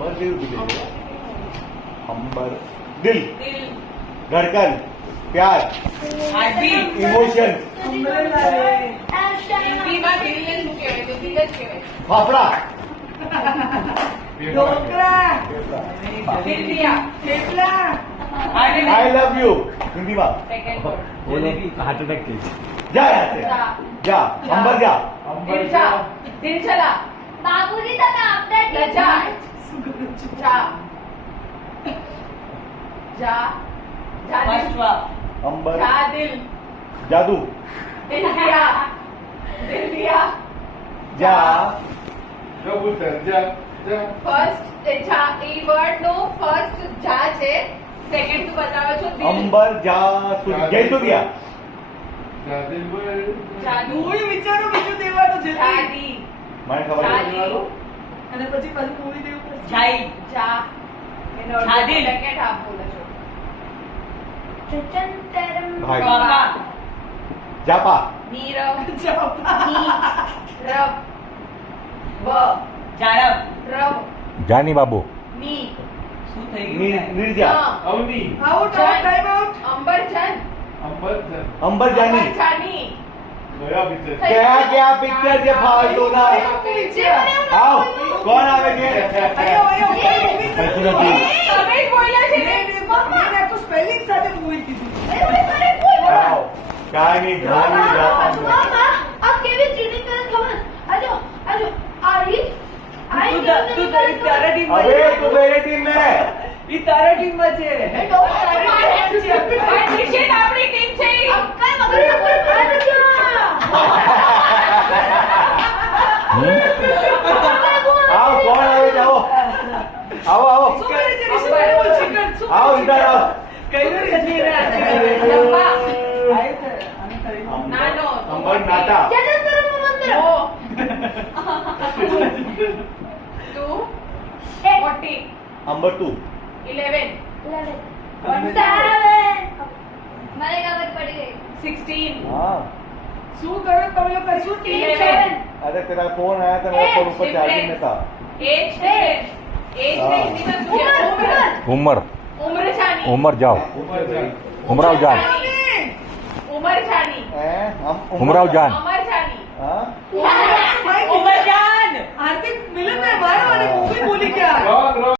अंबर दिल दिले अंबर दिल दिल धड़कन प्यार हार्टबीट इमोशन હિન્દીમાં દિલ ને શું કહેવાય તો દિલ જ કહેવાય फाफड़ा ઢોકળા દિલિયા thepla I love you Hindi में સેકન્ડ વર્ડ बोलो हार्ट अटैक के जा यहाँ से जा अंबर जा દિલચા દિલચલા बाबूजी તમે અપડેટ લજા જા જા જા દિલ अंबर જા દિલ जादू દિલ દિયા जा કબૂતર જા જા ફર્સ્ટ જા એ વર્ડ નો ફર્સ્ટ જા છે સેકન્ડ તું બતાવો છો દિલ अंबर जा जय सूर्या જા દિલબર જાદુ મૂવી વિચારો બીજું દેવાનું છે જાદી મને ખબર છે જાદી અને પછી પાછું મૂવી દેવું પડશે જાઈ જા એનો જાદી. સેકન્ડ હાફ બોલો છો ચચંતરમ ભાઈ. બાબા जापा નીરવ જાપા. ની રવ વ જારવ રવ જાની બાબુ ની શું થઈ निर्जा Avni out out time out અંબરજન અંબરધન अंबर जानी અંબરજાની કયા પિક્ચર क्या क्या पिक्चर से फालतू ना आओ कौन आवे છે આયો આયો મૂવી કશું નથી તમે જ બોલ્યા છે ને મેં તો સ્પેલિંગ સાથે મૂવી કીધું आओ કાની ધાની જાપા મામા આ કેવી ચીટિંગ કરે ખબર આજો આજો આઈ આઈ તું તારા ટીમ अबे तू मेरे टीम में है ઈ તારા ટીમ માં છે નિશિત આપણી ટીમ છે ઈ. કઈ મગજ બોલ आओ कौन आवे जाओ आओ आओ શું કરે છે રિશી બોલ ચિકન શું आओ इधर आओ કઈ નથી લંબા આયો છે અને કરી નાનો अंबर नाटा ચચંતરમ મંત્ર ઓ તું મોટી अंबर तू 11 મારે ખબર પડી ગઈ 16 हाँ શું કરો તમે લોકો શું ટીમ છે अरे तेरा फोन आया था मेरे फोन ऊपर चार्जिंग में था એજ એજ હા. હિન્દીમાં શું કહેવાય? ઉમર ઉમર જાની ઉમર જાઓ ઉમરજાન ઉમરાવ જાન ઉમર જાની हैं हम ઉમરાવ જાન અમર જાની हाँ ઉમર જાન હાર્દિક મિલન ને મારો અને મૂવી બોલી ગયા રોંગ રોંગ